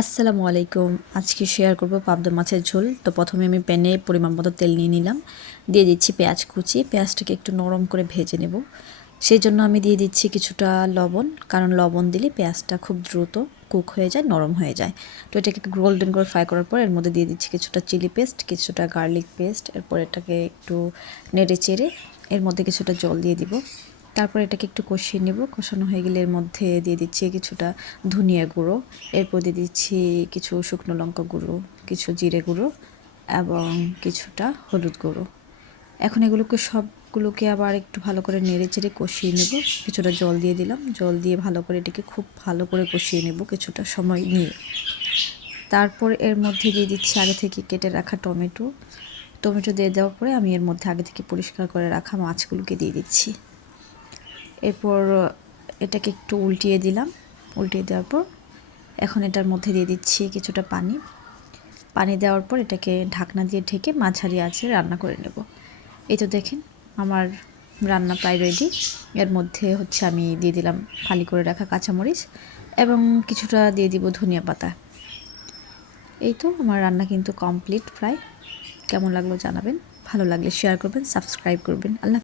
আসসালামু আলাইকুম। আজকে শেয়ার করব পাবদা মাছের ঝোল। তো প্রথমে আমি প্যানে পরিমাণ মতো তেল নিয়ে নিলাম, দিয়ে দিচ্ছি পেঁয়াজ কুচি। পেঁয়াজটাকে একটু নরম করে ভেজে নেব, সেই জন্য আমি দিয়ে দিচ্ছি কিছুটা লবণ, কারণ লবণ দিলে পেঁয়াজটা খুব দ্রুত কুক হয়ে যায়, নরম হয়ে যায়। তো এটাকে একটু গোল্ডেন করে ফ্রাই করার পর এর মধ্যে দিয়ে দিচ্ছি কিছুটা চিলি পেস্ট, কিছুটা গার্লিক পেস্ট। এরপর এটাকে একটু নেড়ে চেড়ে এর মধ্যে কিছুটা জল দিয়ে দিব। তারপর এটাকে একটু কষিয়ে নেব। কষানো হয়ে গেলে এর মধ্যে দিয়ে দিচ্ছি কিছুটা ধনিয়া গুঁড়ো, এরপর দিয়ে দিচ্ছি কিছু শুকনো লঙ্কা গুঁড়ো, কিছু জিরে গুঁড়ো এবং কিছুটা হলুদ গুঁড়ো। এখন সবগুলোকে আবার একটু ভালো করে নেড়ে চেড়ে কষিয়ে নেব। কিছুটা জল দিয়ে দিলাম, জল দিয়ে ভালো করে এটাকে খুব ভালো করে কষিয়ে নেব কিছুটা সময় নিয়ে। তারপর এর মধ্যে দিয়ে দিচ্ছি আগে থেকে কেটে রাখা টমেটো। টমেটো দিয়ে দেওয়ার পরে আমি এর মধ্যে আগে থেকে পরিষ্কার করে রাখা মাছগুলোকে দিয়ে দিচ্ছি। এরপর এটাকে একটু উল্টিয়ে দিলাম। উল্টিয়ে দেওয়ার পর এখন এটার মধ্যে দিয়ে দিচ্ছি কিছুটা পানি। পানি দেওয়ার পর এটাকে ঢাকনা দিয়ে ঢেকে মাঝারি আঁচে রান্না করে নেব। এই তো দেখেন আমার রান্না প্রায় রেডি। এর মধ্যে আমি দিয়ে দিলাম ফালি করে রাখা কাঁচামরিচ এবং কিছুটা দিয়ে দিব ধনিয়া পাতা। এই তো আমার রান্না কিন্তু কমপ্লিট প্রায়। কেমন লাগলো জানাবেন, ভালো লাগলে শেয়ার করবেন, সাবস্ক্রাইব করবেন। আল্লাহ।